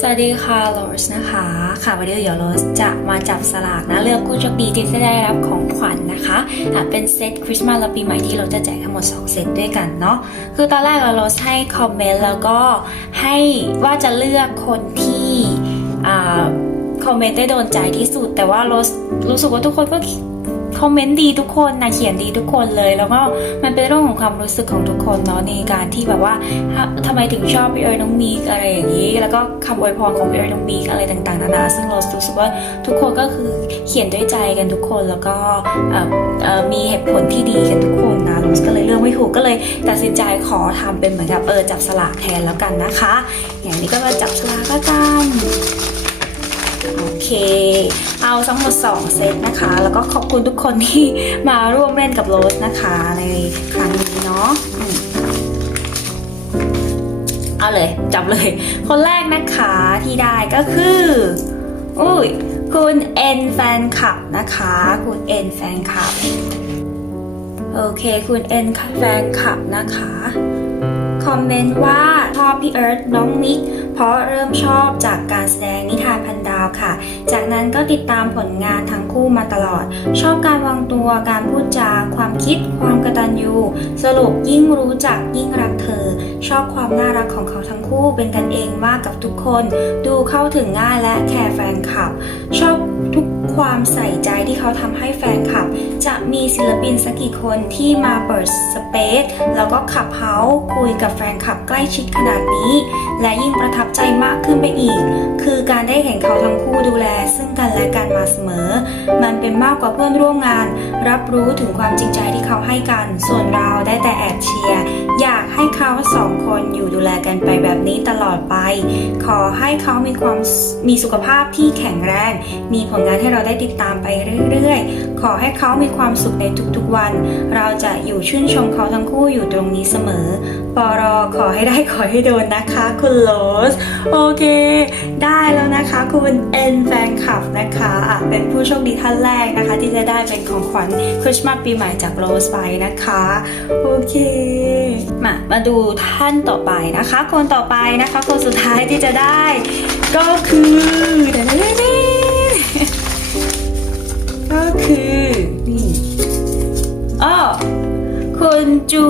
สวัสดีค่ะโรสนะคะ ค่ะวันนี้เดี๋ยวโรสจะมาจับสลากนะเลือกผู้โชคดีที่จะได้รับของขวัญนะคะะเป็นเซตคริสต์มาสและปีใหม่ที่เราจะแจกทั้งหมด 2 เซตด้วยกันเนาะคือตอนแรกเราโรสให้คอมเมนต์แล้วก็ให้ว่าจะเลือกคนที่อคอมเมนต์ได้โดนใจที่สุด แต่ว่าโรสรู้สึกว่าทุกคนก็ คอมเมนต์ดีทุกคนนะเขียนดีทุกคนเลย แล้วก็มันเป็นเรื่องของความรู้สึกของทุกคนเนาะในการที่แบบว่าถ้าทำไมถึงชอบพี่เอิร์น้องมีกอะไรอย่างนี้ แล้วก็คำอวยพรของพี่เอิร์น้องมีกอะไรต่างๆนานาซึ่งเรารู้สึกว่าทุกคนก็คือเขียนด้วยใจกันทุกคนแล้วก็มีเหตุผลที่ดีกันทุกคนนะโรสก็เลยเลือกไม่ถูกก็เลยตัดสินใจขอทำเป็นเหมือนกับเออจับสลากแทนแล้วกันนะคะ อย่างนี้ก็มาจับสลากก็กัน เคเอาทั้งหมด 2 เซตนะคะ แล้วก็ขอบคุณทุกคนที่มาร่วมเล่นกับโรสนะคะ ในครั้งนี้เนาะเอาเลยจับเลย คนแรกนะคะที่ได้ก็คืออุ้ยคุณเอ็นแฟนคลับนะคะ คุณเอ็นแฟนคลับโอเคคุณเอ็นแฟนคลับนะคะ คอมเมนต์ว่าชอบพี่เอิร์ธน้องมิกเพราะเริ่มชอบจากการแสดงนิทานพันดาวค่ะ จากนั้นก็ติดตามผลงานทั้งคู่มาตลอด ชอบการวางตัวการพูดจา ความคิด ความกระตัญญูสรุปยิ่งรู้จักยิ่งรักเธอ ชอบความน่ารักของเขาทั้งคู่เป็นกันเองมากกับทุกคน ดูเข้าถึงง่ายและแคร์แฟนคลับ ชอบทุกความใส่ใจที่เขาทำให้แฟนคลับ จะมีศิลปินสักกี่คนที่มาเปิดสเปซแล้วก็ขับเฮาคุยกับแฟนคลับใกล้ชิดขนาดนี้ และยิ่งประทับใจมากขึ้นไปอีก คือการได้เห็นเขาทั้งคู่ดูแล ซึ่งกันและกันมาเสมอ มันเป็นมากกว่าเพื่อนร่วมงาน รับรู้ถึงความจริงใจที่เขาให้กัน ส่วนเราได้แต่แอบเชียร์ อยา ให้เขาสองคนอยู่ดูแลกันไปแบบนี้ตลอดไป ขอให้เขามีความมีสุขภาพที่แข็งแรง มีผลงานให้เราได้ติดตามไปเรื่อยๆ ขอให้เขามีความสุขในทุกๆวัน เราจะอยู่ชื่นชมเขาทั้งคู่อยู่ตรงนี้เสมอปอรอขอให้ได้ขอให้โดนนะคะคุณโรสโอเค ได้แล้วนะคะคุณเอ็นแฟนคลับนะคะอะเป็นผู้โชคดีท่านแรกนะคะ ที่จะได้เป็นของขวัญคริสต์มาสปีใหม่จากโรสไปนะคะ โอเค มามาดูท่านต่อไปนะคะ คนต่อไปนะคะ คนสุดท้ายที่จะได้ ก็คือเดี๋ยวนะก็คือนี่อ้อคุณจู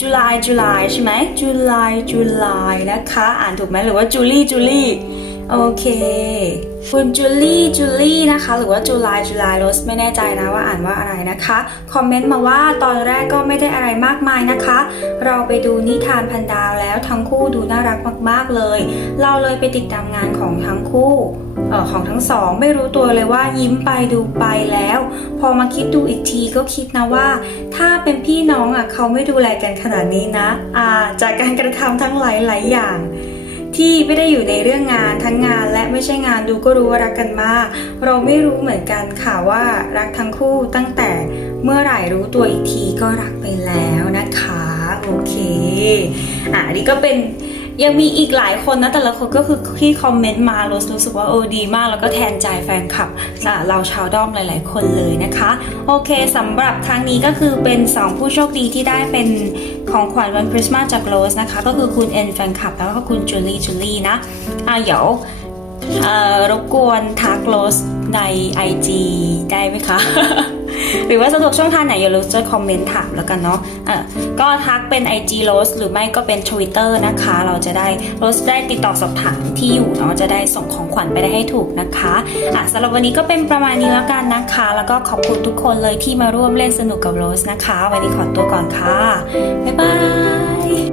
จูไลจูไลใช่ไหมจูไลจูไลนะคะ อ่านถูกไหมหรือว่าจูลี่จูลี่โอเค คุณจูลี่จูลี่นะคะ หรือว่าจูไลจูไลโรสไม่แน่ใจนะว่าอ่านว่าอะไรนะคะ คอมเมนต์มาว่าตอนแรกก็ไม่ได้อะไรมากมายนะคะ เราไปดูนิทานพันดาวแล้วทั้งคู่ดูน่ารักมาก ๆเลย เราเลยไปติดตามงานของทั้งคู่เอ่อของทั้งสองไม่รู้ตัวเลยว่ายิ้มไปดูไปแล้ว พอมาคิดดูอีกทีก็คิดนะว่า ถ้าเป็นพี่น้องอะเขาไม่ดูแลกันขนาดนี้นะ อ่า จากการกระทำทั้งหลายหลายๆอย่าง ที่ไม่ได้อยู่ในเรื่องงานทั้งงานและไม่ใช่งานดูก็รู้ว่ารักกันมาก เราไม่รู้เหมือนกันค่ะว่ารักทั้งคู่ตั้งแต่เมื่อไหร่รู้ตัวอีกทีก็รักไปแล้วนะคะ โอเค อะนี่ก็เป็น ยังมีอีกหลายคนนะแต่ละคนก็คือที่คอมเมนต์มาโรู้รู้สึกว่าโอ้ดีมาก แล้วก็แทนใจแฟนคลับเราชาวด้อมหลาย ๆ คนเลยนะคะ โอเคสำหรับครั้งนี้ก็คือเป็น 2 ผู้โชคดีที่ได้เป็นของขวัญวันคริสต์มาสจากโรสนะคะ ก็คือคุณเอ็นแฟนคลับแล้วก็คุณจูลี่จูลี่นะอะเดี๋ยวรบกวนทักโรสใน IG ได้ไหมคะ หรือว่าสะดวกช่องทางไหนอย่าลืมจะคอมเมนต์ถามแล้วกันเนาะเออ ก็ทักเป็น IG Rose หรือไม่ก็เป็น Twitter นะคะ เราจะได้ Rose ได้ติดต่อสอบถามที่อยู่เนาะจะได้ส่งของขวัญไปได้ให้ถูกนะคะอะสำหรับวันนี้ก็เป็นประมาณนี้แล้วกันนะคะ แล้วก็ขอบคุณทุกคนเลยที่มาร่วมเล่นสนุกกับ Rose นะคะ วันนี้ขอตัวก่อนค่ะ บ๊ายบาย